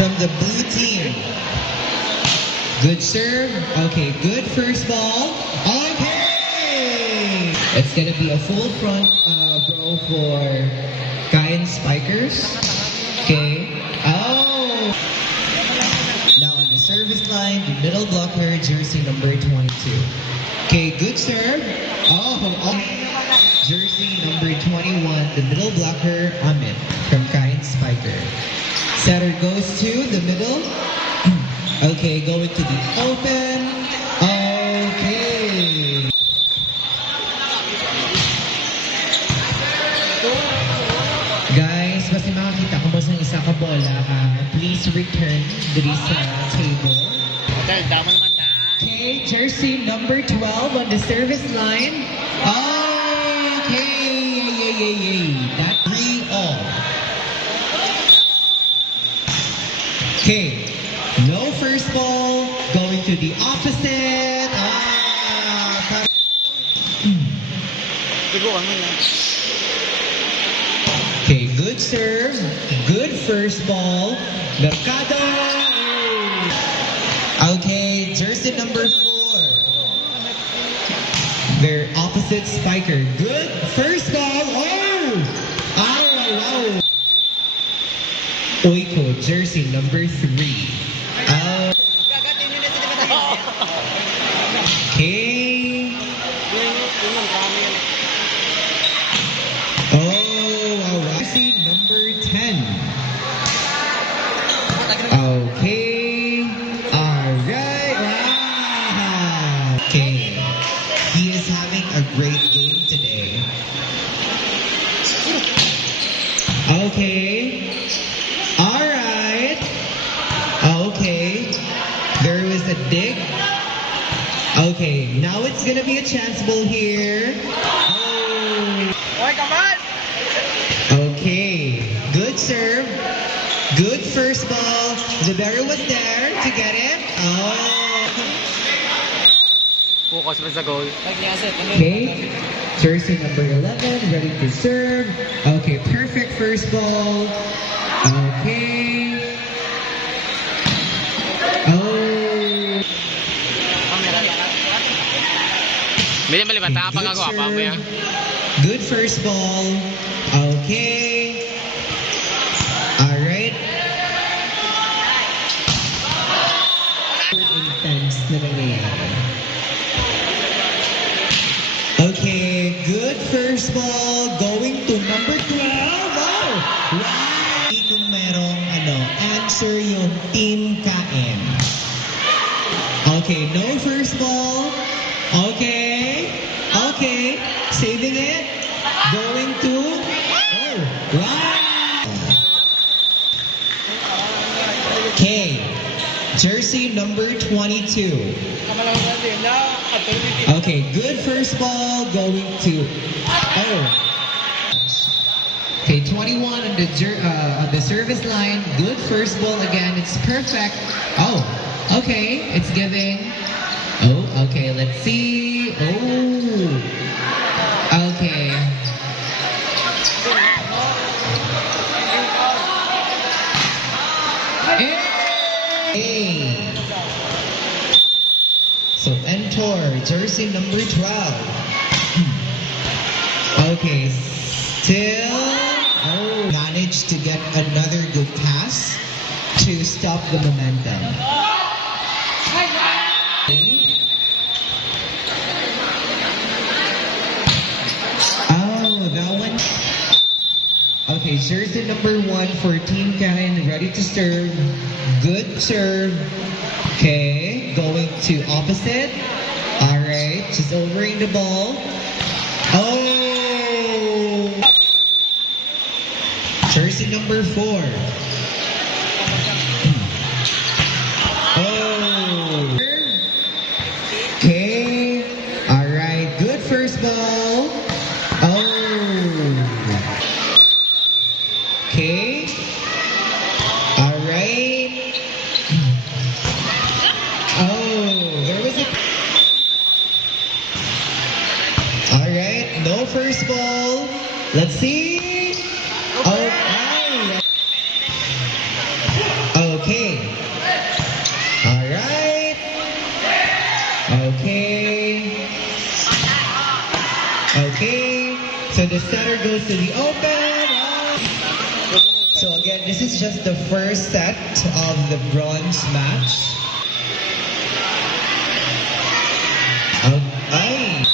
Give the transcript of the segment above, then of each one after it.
from the blue team. Good serve. Okay, good first ball. Okay! It's gonna be a full front row for Kayan Spikers. Okay. Oh! Now on the service line, the middle blocker, jersey number 22. Okay, good serve. Oh, jersey number 21, the middle blocker, Amit, from Kayan Spiker. Setter goes to the middle. Okay, going to the open. Okay. Guys, basta makakita ko mo sa isa ka bola, please return dito sa table. Okay, jersey number 12 on the service line. Okay, yay. That 3-all. Okay, no first ball, going to the opposite. Okay, good serve, good first ball. Mercado. Okay, jersey number 4. Their opposite spiker. Good first ball. Wow. Oiko, jersey number 3. Okay. Jersey number 10. Okay. Alright. Wow. Okay. He is having a great game today. Okay. Alright. Okay. There was a dig. Okay. Now it's gonna be a chance ball here. Okay. Good serve. Good first ball. Zubero was there to get it. Focus pa sa goal. Okay. Jersey number 11, ready to serve. Okay, perfect first ball. Okay. May maliban ta pa gagawa pa mo yan. Good first ball. Okay. Alright. Intense na nangyayari. Okay, good first ball going to number 12. Wow! Kung merong answer yung Team Kain. Okay, no first ball. Okay. Saving it. Going to wow! Okay. Jersey number 22. Okay, good first ball going to Okay, 21 on the service line. Good first ball again. It's perfect. Okay, it's giving. Okay, let's see. Okay. Hey. So enter jersey number 12. Okay, still managed to get another good pass to stop the momentum. That one. Okay, jersey number 1 for Team Kain, ready to serve. Good serve. Okay, going to opposite. Alright, just overing the ball. Jersey number 4. Okay, alright, good first ball. Okay. Alright. There was a... Alright, no first ball. Let's see. Okay. The setter goes to the open. So again, this is just the first set of the bronze match. Ay!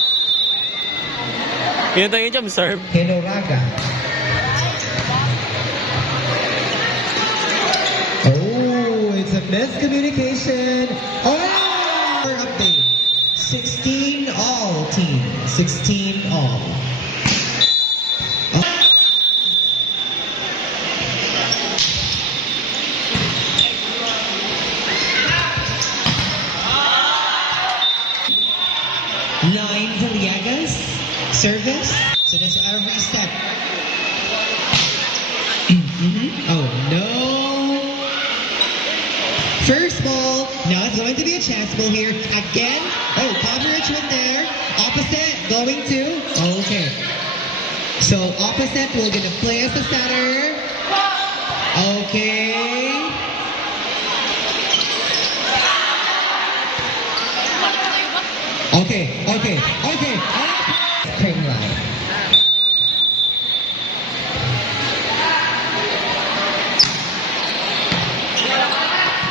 Yun tayo jump serve. Hinoraga. Oh, it's a miscommunication. Oh! Update. 16 all, team. 16 all. Line Villegas. Service. So that's every step. Oh, no. First ball. Now it's going to be a chance ball here. Again. Oh, coverage was there. Opposite going to. Okay. So opposite, we're going to play as a setter. Okay. Okay. String line.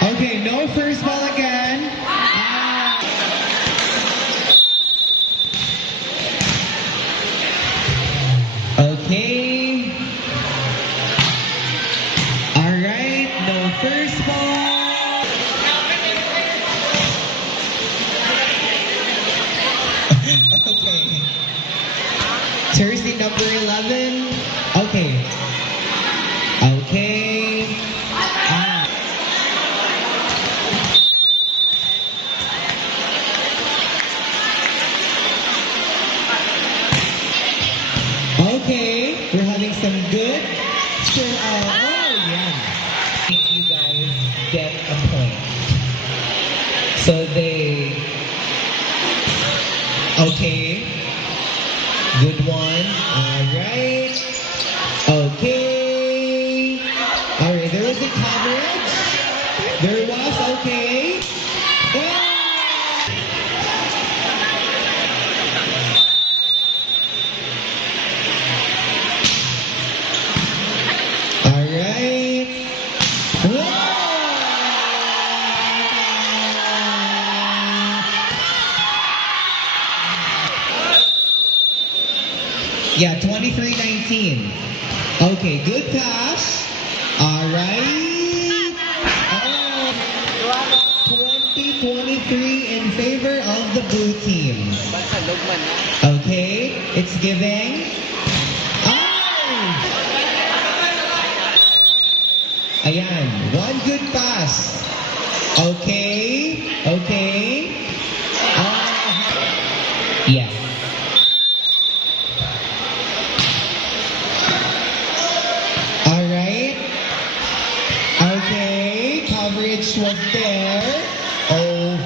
Okay, no first ball again. Okay. All right, no first ball. Okay. Jersey number 11. Okay. Okay, we're having some good. Yeah. I think you guys get a point. So they. Okay. Good one. Alright. Okay. Alright, there was a coverage. There was, okay. Alright. Yeah, 23-19. Okay, good pass. Alright. 20-23 in favor of the blue team. Okay, it's giving. Ayan, one good pass. Okay. Yes. Alright. Okay, coverage was there. Oh.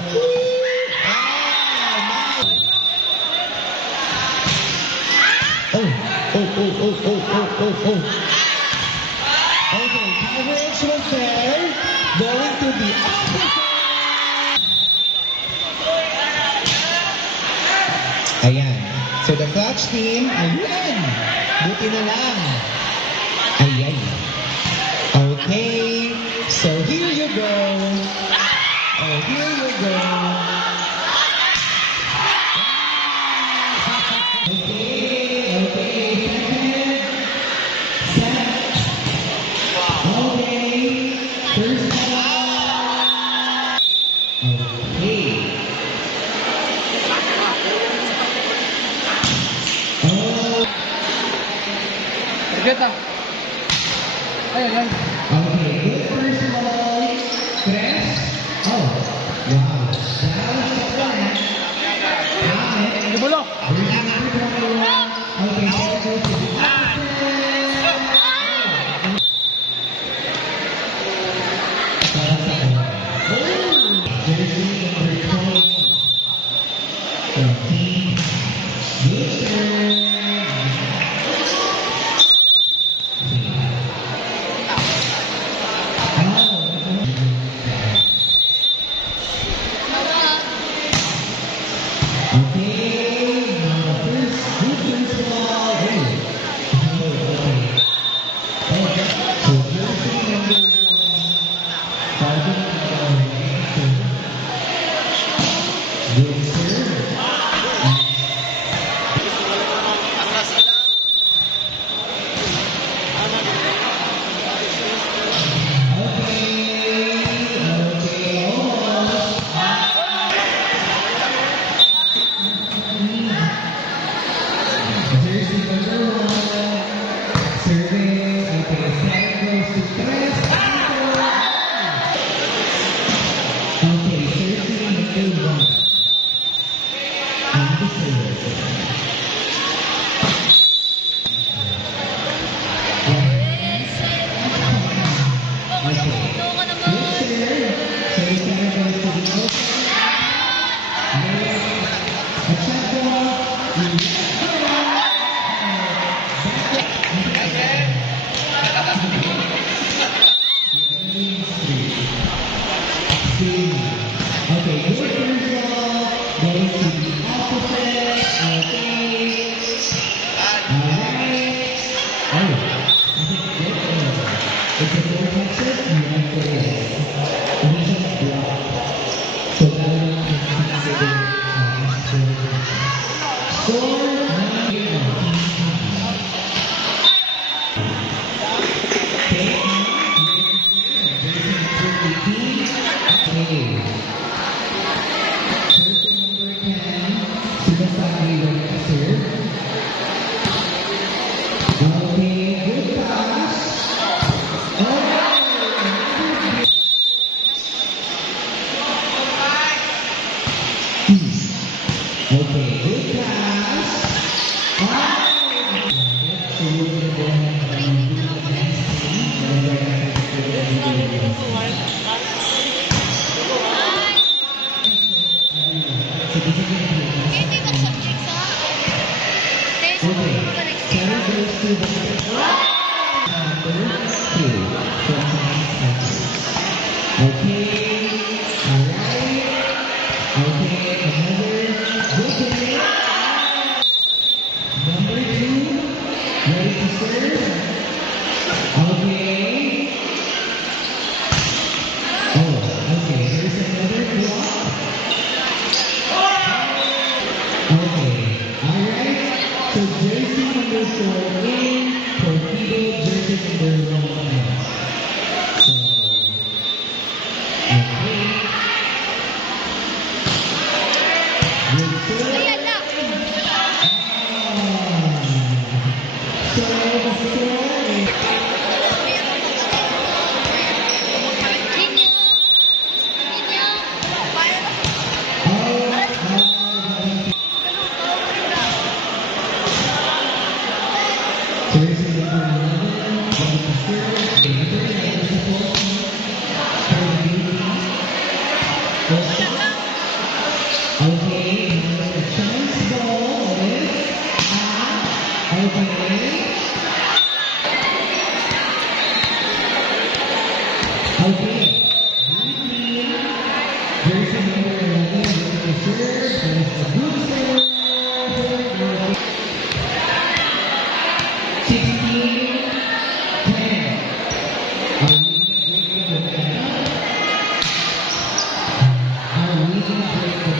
Oh. Okay, coverage was there. Going to the opposite. Ayan. So the clutch team, ayun. Buti na lang. Ayan. Okay. So here you go. Okay, good first ball. Tres. Oh, wow. 18. Okay. Person number 10, Sumasagi ready to serve. Okay, good pass. Okay, good pass. So we're gonna go ahead and do the next thing. Whenever I have to do it. So this is gonna be Hindi ka subject sa test mo okay. ka next Sarah goes to the number 2 from Science Center. Okay, alright. Okay, another good play. Number 2, ready to serve. Okay. Oh, okay, there's another block. Okay, alright. So jersey number 4 in, Torpedo jersey number 1 out. So, okay. Good serve. Ayan na. So the score is Linya. Linya. Bayan na. jersey number 11, ready to serve. Number 9 is the 14th. Okay, now the chance ball is okay. Okay, blue team, jersey number 11, ready to serve. That is a good serve. 16, 10. Are we breaking the banana? Are we breaking the